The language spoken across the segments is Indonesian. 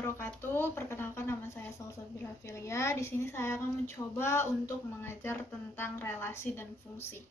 wabarakatuh. Perkenalkan, nama saya Salsabila Filia. Di sini saya akan mencoba untuk mengajar tentang relasi dan fungsi.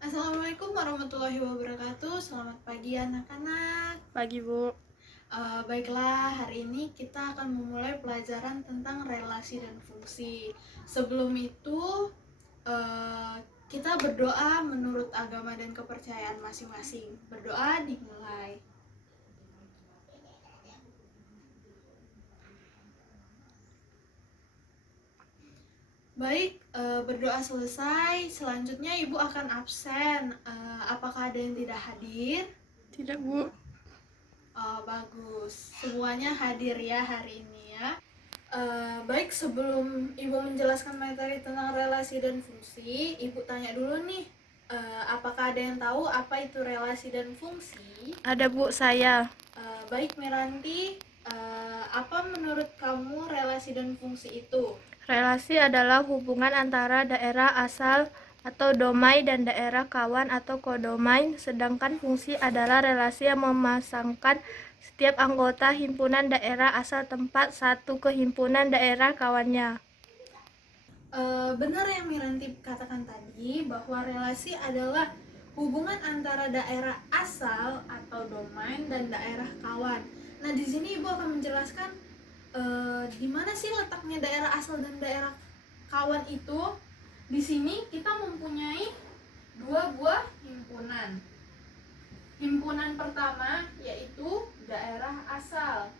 Assalamualaikum warahmatullahi wabarakatuh. Selamat pagi anak-anak. Pagi, Bu. Baiklah, hari ini kita akan memulai pelajaran tentang relasi dan fungsi. Sebelum itu, kita berdoa menurut agama dan kepercayaan masing-masing. Berdoa dimulai. Baik, berdoa selesai. Selanjutnya Ibu akan absen. Apakah ada yang tidak hadir? Tidak, Bu. Bagus, semuanya hadir ya hari ini ya. Baik, sebelum Ibu menjelaskan materi tentang relasi dan fungsi, Ibu tanya dulu nih, apakah ada yang tahu apa itu relasi dan fungsi? Ada, Bu, saya. Baik, Miranti, apa menurut kamu relasi dan fungsi itu? Relasi adalah hubungan antara daerah asal atau domain dan daerah kawan atau kodomain, sedangkan fungsi adalah relasi yang memasangkan setiap anggota himpunan daerah asal tempat satu ke himpunan daerah kawannya. Benar yang Miranti katakan tadi, bahwa relasi adalah hubungan antara daerah asal atau domain dan daerah kawan. Nah, di sini Ibu akan menjelaskan di mana sih letaknya daerah asal dan daerah kawan itu. Di sini kita mempunyai dua buah himpunan. Himpunan pertama yaitu daerah asal.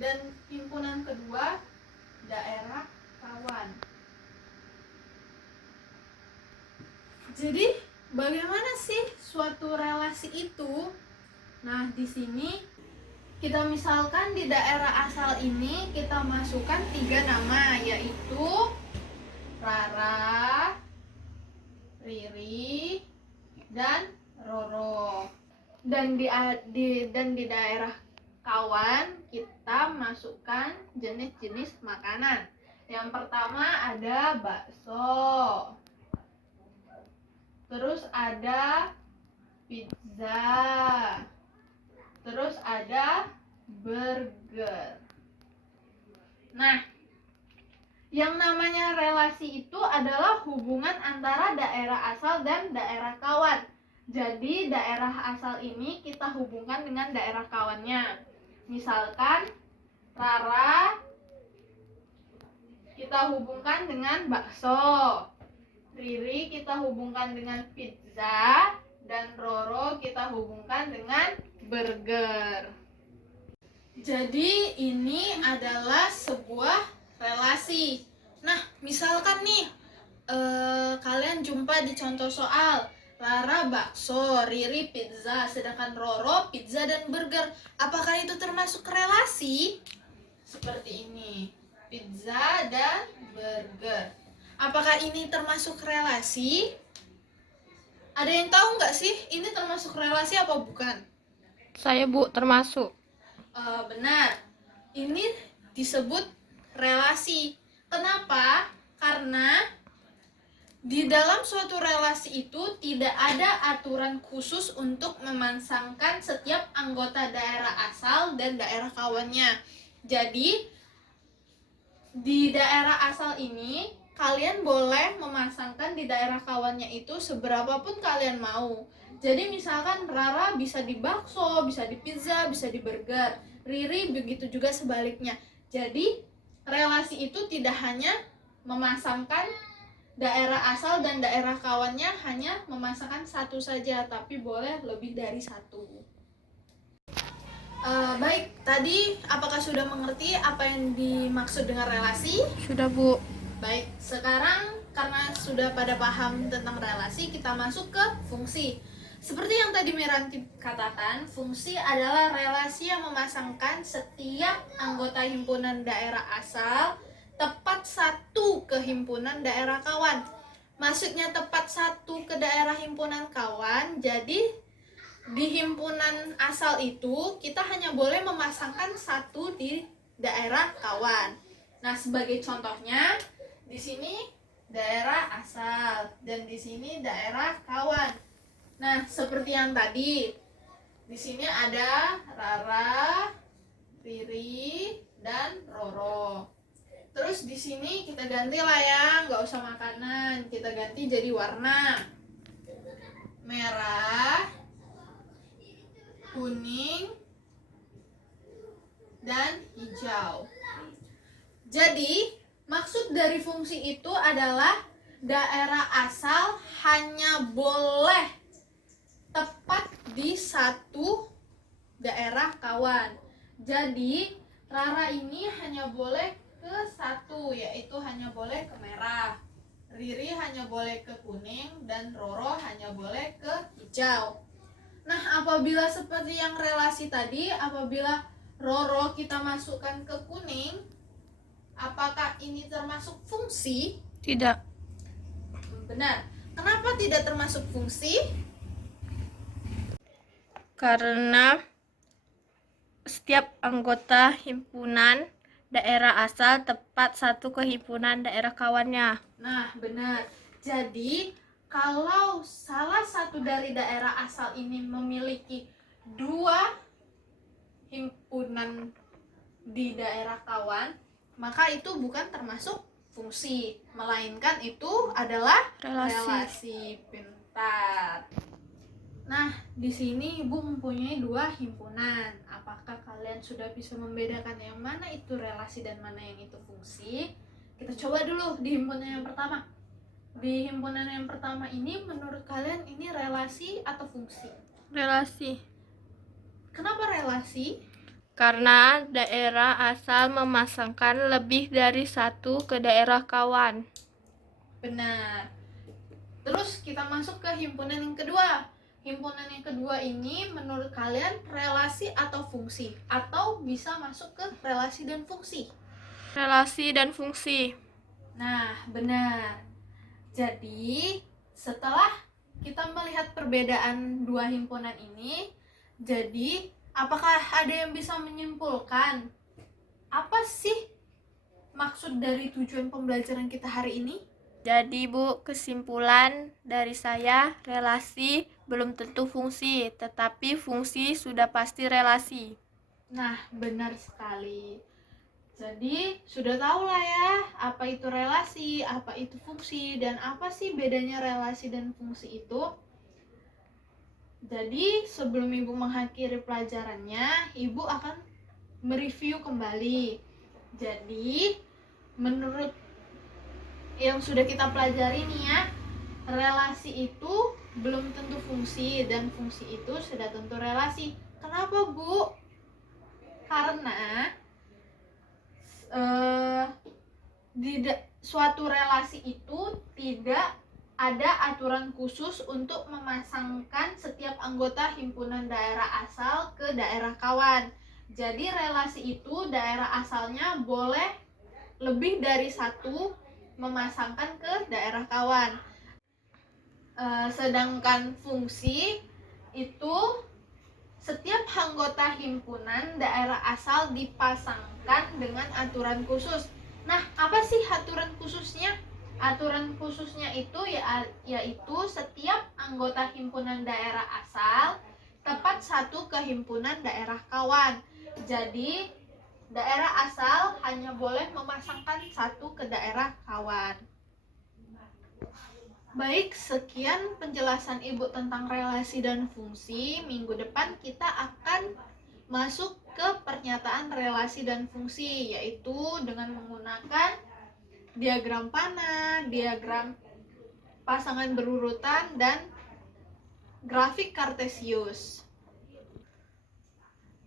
Dan himpunan kedua daerah kawan. Jadi, bagaimana sih suatu relasi itu? Nah, di sini kita misalkan di daerah asal ini kita masukkan 3 nama, yaitu Rara, Riri, dan Roro. Dan di daerah kawan kita masukkan jenis-jenis makanan. Yang pertama ada bakso, terus ada pizza, terus ada burger. Nah, yang namanya relasi itu adalah hubungan antara daerah asal dan daerah kawan. Jadi daerah asal ini kita hubungkan dengan daerah kawannya. Misalkan Rara kita hubungkan dengan bakso, Riri kita hubungkan dengan pizza, dan Roro kita hubungkan dengan burger. Jadi ini adalah sebuah relasi. Nah, misalkan nih kalian jumpa di contoh soal Rara bakso, Riri pizza, sedangkan Roro pizza dan burger. Apakah itu termasuk relasi? Seperti ini, pizza dan burger. Apakah ini termasuk relasi? Ada yang tahu nggak sih ini termasuk relasi apa bukan? Saya, Bu, termasuk. Benar, ini disebut relasi. Kenapa? Karena di dalam suatu relasi itu tidak ada aturan khusus untuk memasangkan setiap anggota daerah asal dan daerah kawannya. Jadi di daerah asal ini kalian boleh memasangkan di daerah kawannya itu seberapapun kalian mau. Jadi misalkan Rara bisa di bakso, bisa di pizza, bisa di burger. Riri begitu juga sebaliknya. Jadi relasi itu tidak hanya memasangkan daerah asal dan daerah kawannya hanya memasangkan satu saja, tapi boleh lebih dari satu. Baik, tadi apakah sudah mengerti apa yang dimaksud dengan relasi? Sudah, Bu. Baik, sekarang karena sudah pada paham tentang relasi, kita masuk ke fungsi. Seperti yang tadi Miranti katakan, fungsi adalah relasi yang memasangkan setiap anggota himpunan daerah asal tepat satu ke himpunan daerah kawan. Maksudnya tepat satu ke daerah himpunan kawan, jadi di himpunan asal itu kita hanya boleh memasangkan satu di daerah kawan. Nah, sebagai contohnya, di sini daerah asal dan di sini daerah kawan. Nah, seperti yang tadi, di sini ada Rara, Riri, dan Roro. Terus di sini kita ganti lah ya, nggak usah makanan, kita ganti jadi warna merah, kuning, dan hijau. Jadi, maksud dari fungsi itu adalah daerah asal hanya boleh tepat di satu daerah kawan. Jadi, Rara ini hanya boleh ke satu, yaitu hanya boleh ke merah. Riri hanya boleh ke kuning dan Roro hanya boleh ke hijau. Nah, apabila seperti yang relasi tadi, apabila Roro kita masukkan ke kuning, apakah ini termasuk fungsi? Tidak. Benar. Kenapa tidak termasuk fungsi? Karena setiap anggota himpunan daerah asal tepat satu ke himpunan daerah kawannya. Nah, benar. Jadi, kalau salah satu dari daerah asal ini memiliki dua himpunan di daerah kawan, maka itu bukan termasuk fungsi, melainkan itu adalah relasi. Pintar. Nah, di sini Ibu mempunyai dua himpunan. Apakah kalian sudah bisa membedakan yang mana itu relasi dan mana yang itu fungsi? Kita coba dulu di himpunan yang pertama. Di himpunan yang pertama ini, menurut kalian ini relasi atau fungsi? Relasi. Kenapa relasi? Karena daerah asal memasangkan lebih dari satu ke daerah kawan. Benar. Terus kita masuk ke himpunan yang kedua. Himpunan yang kedua ini menurut kalian relasi atau fungsi? Atau bisa masuk ke relasi dan fungsi? Relasi dan fungsi. Nah, benar. Jadi, setelah kita melihat perbedaan dua himpunan ini, jadi apakah ada yang bisa menyimpulkan apa sih maksud dari tujuan pembelajaran kita hari ini? Jadi Bu, kesimpulan dari saya, relasi belum tentu fungsi, tetapi fungsi sudah pasti relasi. Nah, benar sekali. Jadi, sudah tahu lah ya, apa itu relasi, apa itu fungsi, dan apa sih bedanya relasi dan fungsi itu. Jadi, sebelum Ibu mengakhiri pelajarannya, Ibu akan mereview kembali. Jadi, menurut yang sudah kita pelajari nih ya, relasi itu belum tentu fungsi dan fungsi itu sudah tentu relasi. Kenapa, Bu? Karena suatu relasi itu tidak ada aturan khusus untuk memasangkan setiap anggota himpunan daerah asal ke daerah kawan. Jadi relasi itu daerah asalnya boleh lebih dari satu memasangkan ke daerah kawan. Sedangkan fungsi itu setiap anggota himpunan daerah asal dipasangkan dengan aturan khusus. Nah, apa sih aturan khususnya? Aturan khususnya itu yaitu setiap anggota himpunan daerah asal tepat satu ke himpunan daerah kawan. Jadi, daerah asal hanya boleh memasangkan satu ke daerah kawan. Baik, sekian penjelasan Ibu tentang relasi dan fungsi. Minggu depan kita akan masuk ke pernyataan relasi dan fungsi, yaitu dengan menggunakan diagram panah, diagram pasangan berurutan, dan grafik kartesius.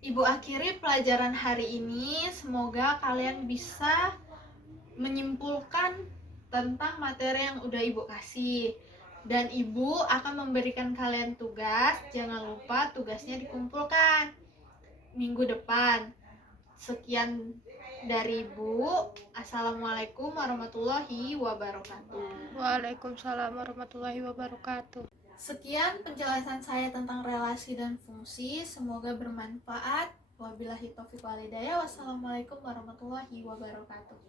Ibu akhiri pelajaran hari ini. Semoga kalian bisa menyimpulkan tentang materi yang udah Ibu kasih. Dan Ibu akan memberikan kalian tugas. Jangan lupa tugasnya dikumpulkan minggu depan. Sekian dari Ibu. Assalamualaikum warahmatullahi wabarakatuh. Waalaikumsalam warahmatullahi wabarakatuh. Sekian penjelasan saya tentang relasi dan fungsi. Semoga bermanfaat. Wabillahi taufiq wal hidayah. Wassalamualaikum warahmatullahi wabarakatuh.